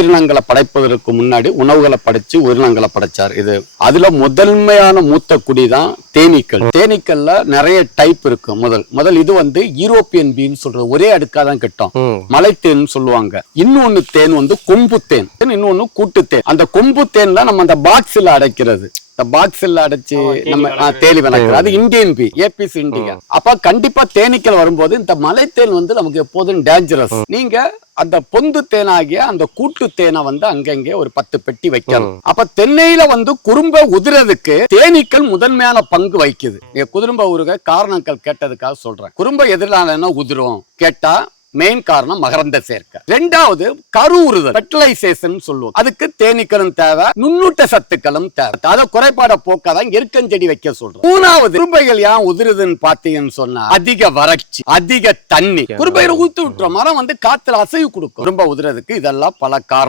உயிரினங்களை படைப்பதற்கு முன்னாடி உணவுகளை படைச்சு உயிரினங்களை படைச்சார். இது அதுல முதன்மையான மூத்த குடி தான் தேனீக்கள். தேனீக்கள்ல நிறைய டைப் இருக்கு. முதல் இது வந்து யூரோப்பியன் பீன்னு சொல்றது, ஒரே அடுக்கா தான் கட்டும். மலைத்தேன் சொல்லுவாங்க. இன்னொன்னு தேன் வந்து கொம்பு தேன், இன்னொன்னு கூட்டு தேன். அந்த கொம்பு தேன் தான் நம்ம அந்த பாக்ஸ்ல அடைக்கிறது. பாக்ஸ்ல அடைச்சு நம்ம தேனி வளர்க்கிறது. அது இந்தியன் பீ, ஏபிஸ் இண்டிகா. அப்ப கண்டிப்பா தேனீக்கள் வரும்போது இந்த மலைத்தேன் வந்து நமக்கு எப்போதும் டேஞ்சரஸ். நீங்க அந்த பொந்து தேனாகிய அந்த கூட்டு தேனை வந்து அங்கங்கே ஒரு 10 பெட்டி வைக்கணும். அப்ப தென்னையில வந்து குறும்ப உதிரதுக்கு தேனீக்கள் முதன்மையான பங்கு வகிக்குது. குறும்ப உருக காரணங்கள் கேட்டதுக்காக சொல்றேன். குறும்ப எதிரான உதிரும் கேட்டா மெயின் காரணம் மகரந்த சேர்க்கை. ரெண்டாவது கரு உறுதல், ஃபெர்டிலைசேஷன் சொல்லுவோம். அதுக்கு தேனீக்களும் தேவை, நுண்ணூட்ட சத்துக்களும் தேவை. அதை குறைபாட போக்காதான் எருக்கஞ்செடி வைக்க சொல்றோம். மூணாவது குறும்பைகள் ஏன் உதிருதுன்னு பாத்தீங்கன்னு சொன்னா அதிக வறட்சி, அதிக தண்ணி. குறும்பைகளை ஊத்து விட்டுரும். மரம் வந்து காத்துல அசைவு கொடுக்கும். குறும்ப உதிரதுக்கு இதெல்லாம் பல காரணம்.